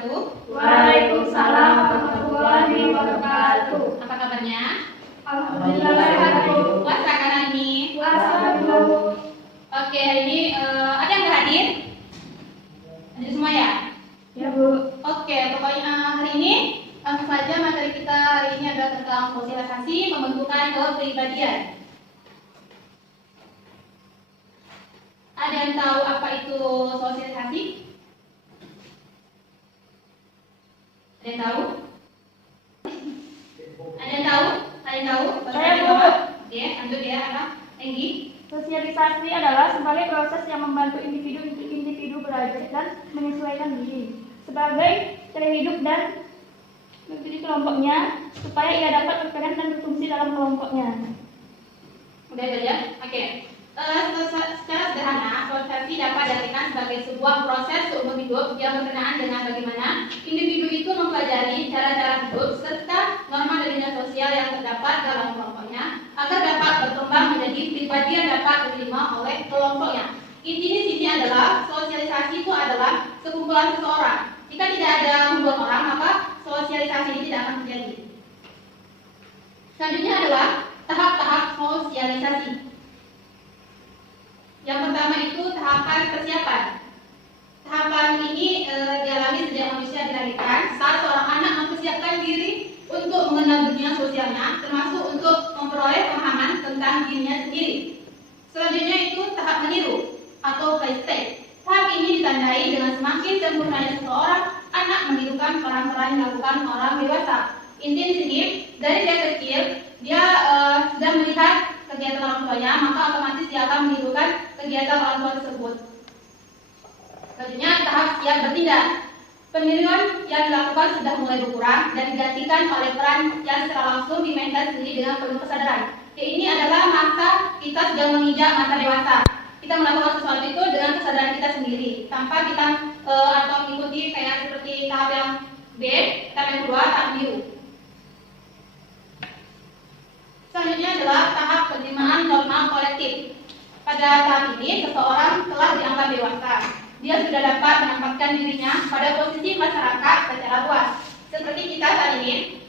wabarakatuh. Waalaikumsalam warahmatullahi wabarakatuh. Apa kabarnya? Alhamdulillah sehat, Bu. Puasa kan hari ini? Puasa, Bu. Oke, hari ini ada yang nggak hadir? Hadir semua ya? Ya, Bu. Oke, pokoknya hari ini langsung saja materi kita hari ini adalah tentang sosialisasi pembentukan kepribadian. Ada yang tahu apa itu sosialisasi? Ada yang tahu? Ada yang tahu? Ada yang tahu? Saya, Bu. Dia, lanjut ya, apa? Tinggi. Sosialisasi adalah sebagai proses yang membantu individu belajar dan menyesuaikan diri sebagai cara hidup dan mengikuti kelompoknya supaya ia dapat berperan dan berfungsi dalam kelompoknya. Udah aja? Oke. Secara sederhana, sosialisasi dapat diartikan sebagai sebuah proses seumur hidup yang berkenaan dengan bagaimana individu itu mempelajari cara-cara hidup serta norma dan nilai sosial yang terdapat dalam kelompoknya agar dapat berkembang menjadi pribadi yang dapat diterima oleh kelompoknya. Intinya di sini adalah sosialisasi itu adalah sekumpulan seseorang. Jika tidak ada kumpulan orang, maka sosialisasi ini tidak akan terjadi. Selanjutnya adalah tahap-tahap sosialisasi. Yang pertama itu tahapan persiapan. Tahapan ini dialami sejak manusia dilahirkan saat seorang anak mempersiapkan diri untuk mengenal dunia sosialnya, termasuk untuk memperoleh pemahaman tentang dirinya sendiri. Selanjutnya itu tahap meniru atau play stage. Tahap ini ditandai dengan semakin sempurnanya seseorang anak menirukan peran-peran yang dilakukan orang dewasa. Intinya di sini dari dia kecil dia sudah melihat kegiatan orang tuanya, maka otomatis dia akan menirukan kegiatan orang tua tersebut. Selanjutnya tahap siap bertindak. Peniruan yang dilakukan sudah mulai berkurang dan digantikan oleh peran yang secara langsung dimainkan sendiri dengan penuh kesadaran. Ini adalah masa kita sudah menginjak masa dewasa. Kita melakukan sesuatu itu dengan kesadaran kita sendiri, tanpa kita atau mengikuti kayak seperti tahap yang B, tahap yang kedua, tahap biru. Selanjutnya adalah tahap penerimaan norma kolektif. Pada tahap ini, seseorang telah dianggap dewasa. Dia sudah dapat menempatkan dirinya pada posisi masyarakat secara luas. Seperti kita saat ini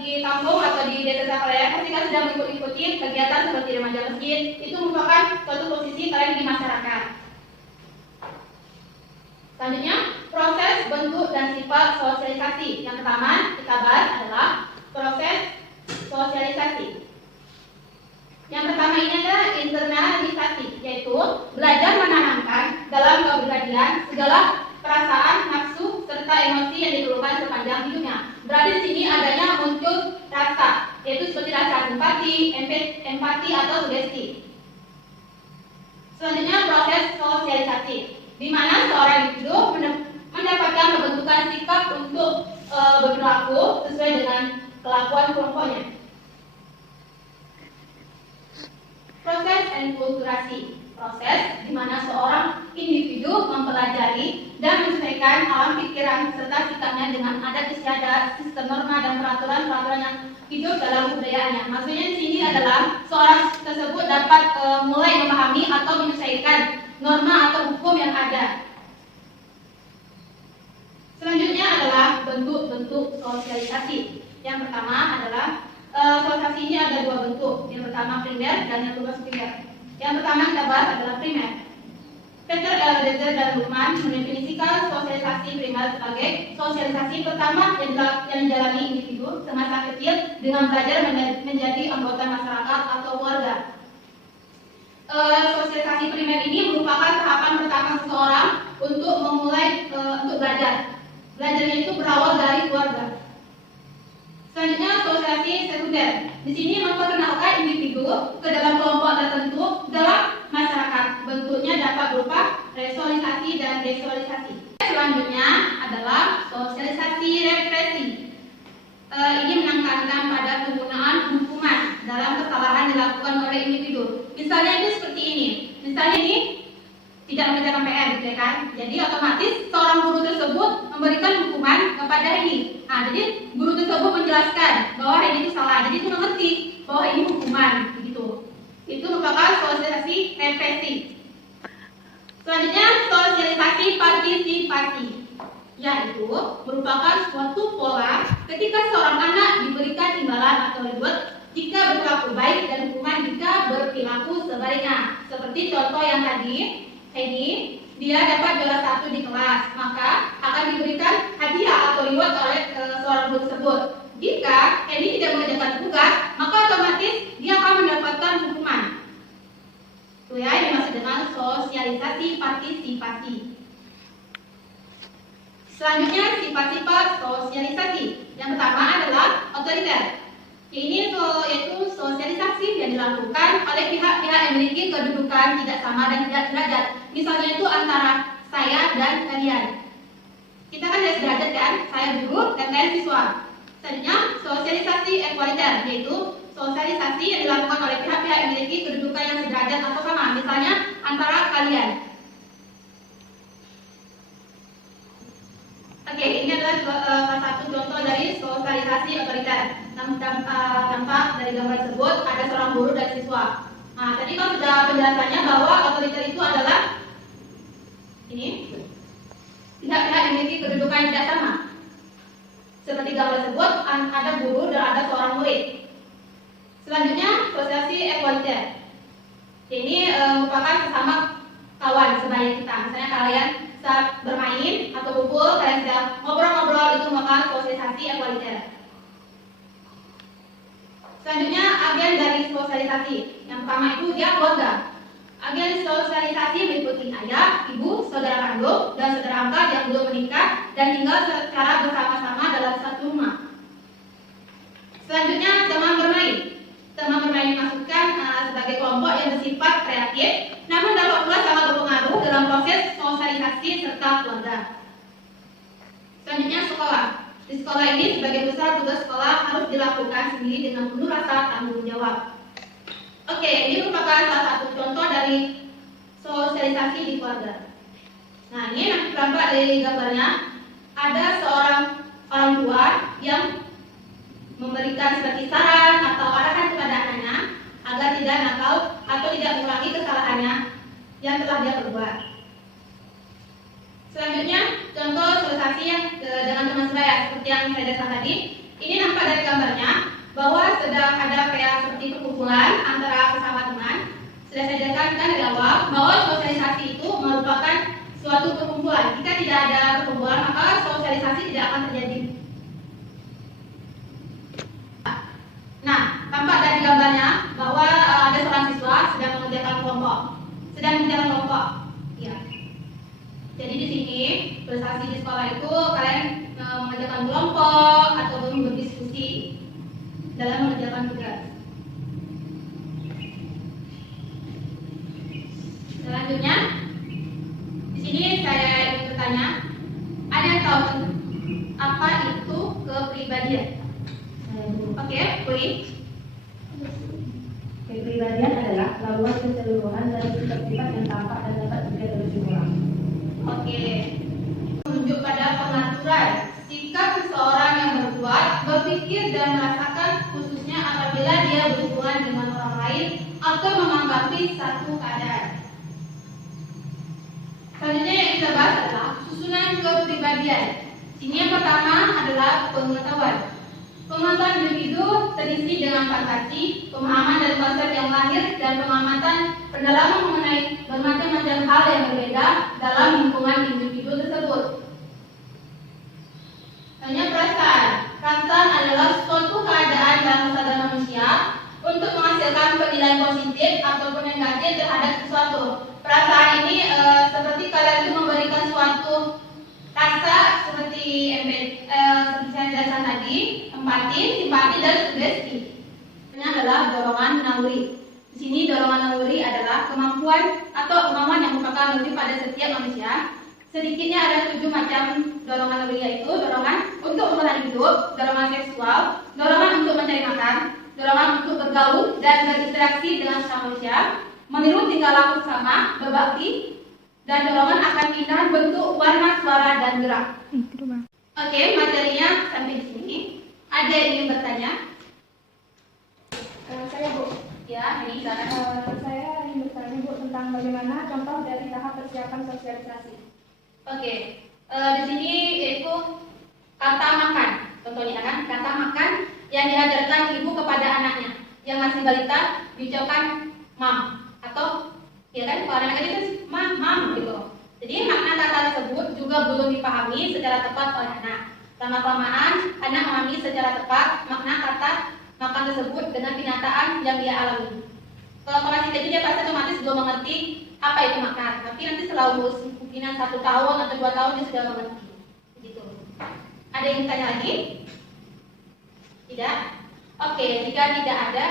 di kampung atau di desa kalian, ketika sudah mengikuti kegiatan seperti remaja masjid, itu merupakan suatu posisi kalian di masyarakat. Selanjutnya, proses bentuk dan sifat sosialisasi. Yang pertama kita bahas adalah proses sosialisasi. Yang pertama ini adalah internalisasi, yaitu belajar menanamkan dalam kepribadian segala perasaan, nafsu, serta emosi yang diperlukan sepanjang hidupnya. Berarti di sini adanya muncul rasa, yaitu seperti rasa simpati, empati atau sugesti. Selanjutnya proses sosialisasi, di mana seorang individu mendapatkan pembentukan sikap untuk berperilaku sesuai dengan kelakuan kelompoknya. Proses enkulturasi, proses di mana seorang individu mempelajari dan menyesuaikan alam pikiran serta sikapnya dengan adat istiadat, sistem norma dan peraturan-peraturan yang hidup dalam kebudayaannya. Maksudnya di sini adalah seorang tersebut dapat mulai memahami atau menyesuaikan norma atau hukum yang ada. Selanjutnya adalah bentuk-bentuk sosialisasi. Yang pertama adalah sosialisasi ini ada dua bentuk. Yang pertama primer dan yang kedua sekunder. Yang pertama kita bahas adalah primer. Peter L. Dezer dan Luhmann mendefinisikan sosialisasi primer sebagai sosialisasi pertama yang dijalani individu semasa kecil dengan belajar menjadi anggota masyarakat atau keluarga. Sosialisasi primer ini merupakan tahapan pertama seseorang untuk memulai untuk belajar. Belajarnya itu berawal dari keluarga. Selanjutnya sosialisasi sekunder. Di sini memperkenalkan individu ke dalam kelompok tertentu dalam masyarakat. Bentuknya dapat berupa resosialisasi dan desosialisasi. Selanjutnya adalah sosialisasi represi. Ini menekankan pada penggunaan hukuman dalam kesalahan dilakukan oleh individu. Misalnya itu seperti ini. Misalnya ini tidak mengerjakan PR, gitu ya kan? Jadi otomatis seorang guru tersebut memberikan hukuman kepada ini. Nah, jadi guru tersebut menjelaskan bahwa ini itu salah. Jadi itu mengerti bahwa ini hukuman, begitu. Itu merupakan sosialisasi represi. Selanjutnya sosialisasi partisipasi. yaitu merupakan suatu pola ketika seorang anak diberikan imbalan atau reward jika berlaku baik dan hukuman jika berperilaku sebaliknya. Seperti contoh yang tadi, Heidi, dia dapat juara 1 di kelas, maka akan diberikan hadiah atau reward oleh seorang guru tersebut. Jika Heidi tidak mengerjakan tugas, maka otomatis dia akan mendapatkan hukuman. Itu ya, yang dimaksud dengan sosialisasi partisipasi. Selanjutnya sifat-sifat sosialisasi. Yang pertama adalah otoriter. Ini yaitu sosialisasi yang dilakukan oleh pihak-pihak yang memiliki kedudukan tidak sama dan tidak sederajat. Misalnya itu antara saya dan kalian. Kita kan tidak sederajat kan? Saya guru dan kalian siswa. Selanjutnya sosialisasi egaliter, yaitu sosialisasi yang dilakukan oleh pihak-pihak yang memiliki kedudukan yang sederajat atau sama. Misalnya antara kalian. Oke, ini adalah salah satu contoh dari sosialisasi otoriter. Tampak dari gambar tersebut ada seorang guru dan siswa. Nah, tadi kan sudah penjelasannya bahwa otoriter itu adalah ini pihak-pihak yang memiliki kedudukan yang tidak sama. Seperti gambar tersebut ada guru dan ada seorang murid. Selanjutnya sosialisasi egaliter. Ini merupakan sesama kawan sebaya kita. Misalnya kalian saat bermain atau kumpul, kalian sedang ngobrol-ngobrol, itu merupakan sosialisasi egaliter. Selanjutnya agen dari sosialisasi. Yang pertama itu dia keluarga. Agen sosialisasi meliputi ayah, ibu, saudara kandung, dan saudara angkat yang belum menikah dan tinggal secara bersama-sama dalam satu rumah. Selanjutnya teman bermain. Teman bermain dimaksudkan sebagai kelompok yang bersifat kreatif, namun dapat pula sangat berpengaruh dalam proses sosialisasi serta keluarga. Selanjutnya sekolah. Di sekolah ini sebagai besar tugas sekolah harus dilakukan sendiri dengan penuh rasa tanggung jawab. Oke, ini merupakan salah satu contoh dari sosialisasi di keluarga. Nah, ini yang tampak dari gambarnya ada seorang orang tua yang memberikan seperti saran atau arahan kepada anaknya agar tidak nakal atau tidak mengulangi kesalahannya yang telah dia perbuat. Selanjutnya, contoh sosialisasi yang dengan teman sebaya seperti yang saya jelaskan tadi. Ini nampak dari gambarnya bahwa sedang ada kayak seperti perkumpulan antara sesama teman. Sudah saya jelaskan dari awal bahwa sosialisasi itu merupakan suatu perkumpulan. Jika tidak ada perkumpulan, maka sosialisasi tidak akan terjadi. Nah, tampak dari gambarnya bahwa ada seorang siswa sedang mengerjakan kelompok. Ya. Jadi di sini sosialisasi di sekolah itu kalian mengerjakan kelompok ataupun berdiskusi dalam mengerjakan tugas. Selanjutnya, di sini saya ingin bertanya, ada yang tahu apa itu kepribadian? Oke, Puri. Kepribadian adalah laluan keseluruhan dari sifat-sifat yang tampak dan dapat dilihat oleh seseorang. Oke. Menunjuk pada pengaturan sikap seseorang yang berbuat, berpikir dan merasakan khususnya apabila dia berhubungan dengan orang lain atau menanggapi satu keadaan. Selanjutnya yang kita bahas adalah susunan kepribadian. Sini yang pertama adalah pengetahuan. Pengetahuan individu terisi dengan fantasi, pemahaman dan konsep yang lahir, dan pengamatan pendalaman mengenai bermacam-macam hal yang berbeda dalam lingkungan individu tersebut. Hanya perasaan. Perasaan adalah suatu keadaan dalam kesadaran manusia untuk menghasilkan penilaian positif ataupun negatif terhadap sesuatu. Perasaan ini seperti kalian itu memberikan suatu rasa seperti seperti saya jelaskan tadi, empati, simpati, dan sugesti. Ini adalah dorongan naluri. Di sini dorongan naluri adalah kemampuan atau kemauan yang merupakan naluri pada setiap manusia. Sedikitnya ada 7 macam dorongan naluri, yaitu dorongan untuk bertahan hidup, dorongan seksual, dorongan untuk mencari makan, dorongan untuk bergaul dan berinteraksi dengan sesama manusia, meniru tingkah laku sama, berbakti, dan dorongan akan keindahan bentuk, warna, suara, dan gerak. Oke, materinya sampai di sini. Ada yang ingin bertanya? Saya Bu. Ya, ini silakan. Saya ingin bertanya Bu tentang bagaimana contoh dari tahap persiapan sosialisasi. Oke, di sini kata makan. Contohnya kan, kata makan yang diajarkan ibu kepada anaknya yang masih balita diucapkan mam atau ya kan kalau anak itu mam gitu. Jadi makna kata tersebut juga belum dipahami secara tepat oleh anak. Lama-kelamaan anak memahami secara tepat makna kata makan tersebut dengan kenyataan yang dia alami. Kalau masih kecil dia pasti otomatis belum mengerti apa itu makan. Tapi nanti setelah umur mungkin 1 tahun atau 2 tahun dia sudah mengerti. Gitu. Ada yang bertanya lagi? Tidak? Oke, jika tidak ada,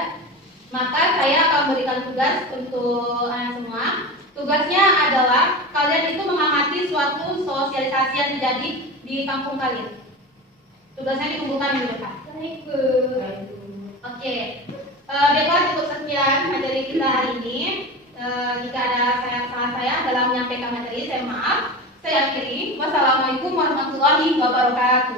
maka saya akan berikan tugas untuk anak semua. Tugasnya adalah kalian itu mengamati suatu sosialisasi yang terjadi di kampung kalian. Tugasnya dikumpulkan di depan. Oke, baiklah cukup sekian materi kita hari ini. Jika ada salah saya dalam menyampaikan materi, saya maaf. Saya akhiri. Wassalamualaikum warahmatullahi wabarakatuh.